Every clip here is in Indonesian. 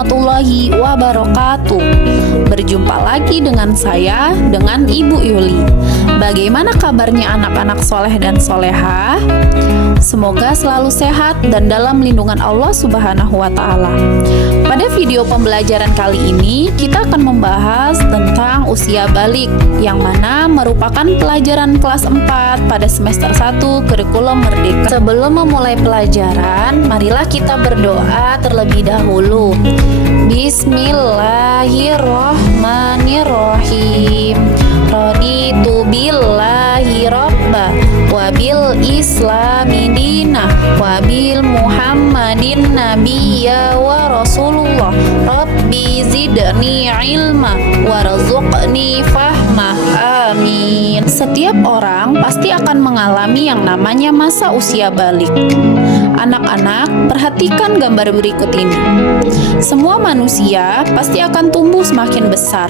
warahmatullahi wabarakatuh. Berjumpa lagi dengan saya, dengan Ibu Yuli. Bagaimana kabarnya anak-anak soleh dan soleha? Semoga selalu sehat dan dalam lindungan Allah Subhanahu wa Ta'ala. Pada video pembelajaran kali ini, kita akan membahas tentang usia balik, yang mana merupakan pelajaran kelas 4 pada semester 1 kurikulum Merdeka. Sebelum memulai pelajaran, marilah kita berdoa terlebih dahulu. Bismillahirrahmanirrahim. Raditu billahi robba wabil islami dina wabil muhammadin nabiyya wa rasulullah rabbi zidni ilma warzuqni fahma amin. Setiap orang pasti akan mengalami yang namanya masa usia balik. Anak-anak, perhatikan gambar berikut ini. Semua manusia pasti akan tumbuh semakin besar.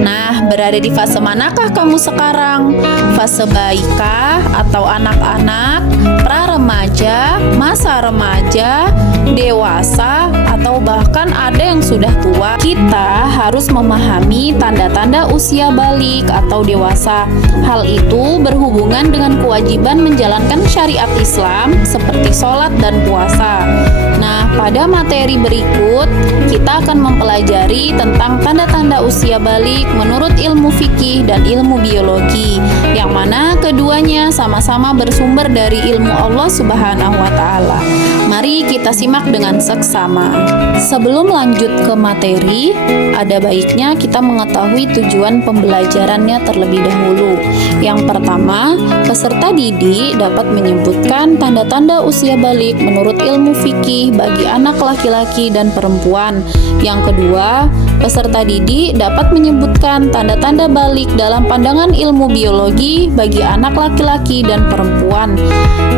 Nah, berada di fase manakah kamu sekarang? Fase baikah atau anak-anak, pra-remaja, masa remaja, dewasa, atau bahkan ada yang sudah tua? Kita harus memahami tanda-tanda usia balik atau dewasa. Hal itu berhubungan dengan kewajiban menjalankan syariat Islam seperti sholat dan puasa. Nah, pada materi berikut kita akan mempelajari tentang tanda-tanda usia balik menurut ilmu fikih dan ilmu biologi, yang mana keduanya sama-sama bersumber dari ilmu Allah Subhanahu wa Ta'ala. Mari kita simak dengan seksama. Sebelum lanjut ke materi, ada baiknya kita mengetahui tujuan pembelajarannya terlebih dahulu. Yang pertama, peserta didik dapat menyebutkan tanda-tanda usia balik menurut ilmu fikih bagi anak laki-laki dan perempuan. Yang kedua, peserta didik dapat menyebutkan tanda-tanda balik dalam pandangan ilmu biologi bagi anak laki-laki dan perempuan.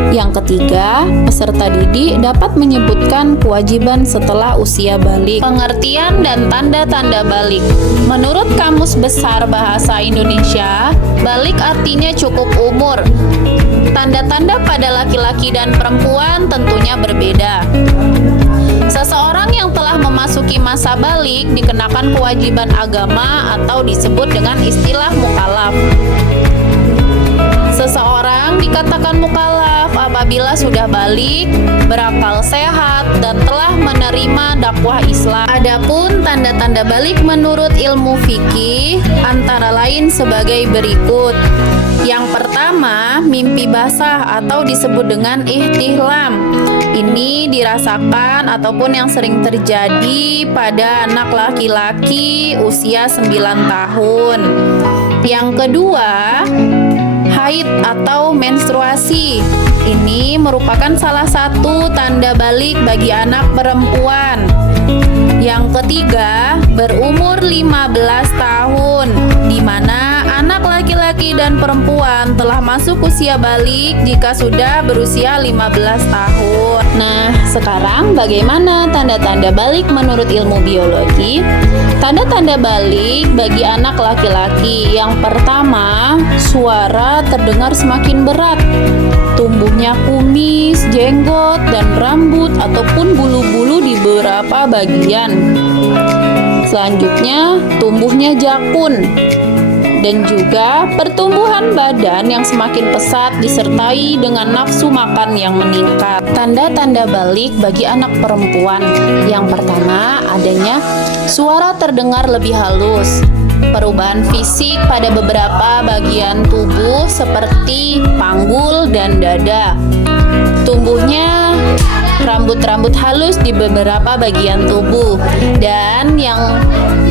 Yang ketiga, peserta didik dapat menyebutkan kewajiban setelah usia balik. Pengertian dan tanda-tanda balik. Menurut Kamus Besar Bahasa Indonesia, balik artinya cukup umur. Tanda-tanda pada laki-laki dan perempuan tentunya berbeda. Seseorang yang telah memasuki masa balik dikenakan kewajiban agama atau disebut dengan istilah mukallaf. Seseorang dikatakan mukallaf apabila sudah balik, berakal sehat, dan telah menerima dakwah Islam. Adapun tanda-tanda balik menurut ilmu fikih antara lain sebagai berikut. Yang pertama, mimpi basah atau disebut dengan ihtihlam. Ini dirasakan ataupun yang sering terjadi pada anak laki-laki usia 9 tahun. Yang kedua, haid atau menstruasi. Ini merupakan salah satu tanda balik bagi anak perempuan. Yang ketiga, berumur 15 tahun, di mana anak laki-laki dan perempuan telah masuk usia balik jika sudah berusia 15 tahun. Nah, sekarang bagaimana tanda-tanda balik menurut ilmu biologi? Tanda-tanda balik bagi anak laki-laki. Yang pertama, suara terdengar semakin berat. Tumbuhnya kumis, jenggot, dan rambut ataupun bulu-bulu di beberapa bagian. Selanjutnya, tumbuhnya jakun. Dan juga pertumbuhan badan yang semakin pesat disertai dengan nafsu makan yang meningkat. Tanda-tanda balik bagi anak perempuan. Yang pertama, adanya suara terdengar lebih halus. Perubahan fisik pada beberapa bagian tubuh seperti panggul dan dada. Tumbuhnya rambut-rambut halus di beberapa bagian tubuh. Dan yang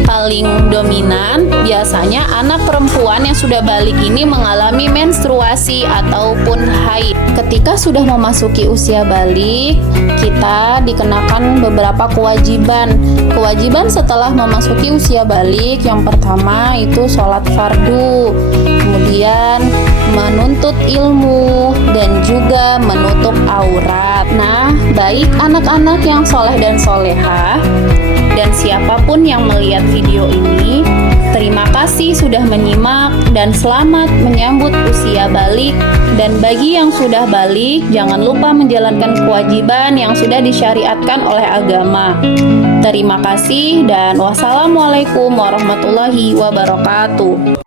paling dominan, biasanya anak perempuan yang sudah balik ini mengalami menstruasi ataupun haid. Ketika sudah memasuki usia balik, kita dikenakan beberapa kewajiban. Kewajiban setelah memasuki usia balik, yang pertama itu sholat fardu, kemudian menuntut ilmu, dan juga menutup aurat. Nah, baik anak-anak yang soleh dan soleha, dan siapapun yang melihat video ini, terima kasih kasih sudah menyimak dan selamat menyambut usia balik. Dan bagi yang sudah balik, jangan lupa menjalankan kewajiban yang sudah disyariatkan oleh agama. Terima kasih dan wassalamualaikum warahmatullahi wabarakatuh.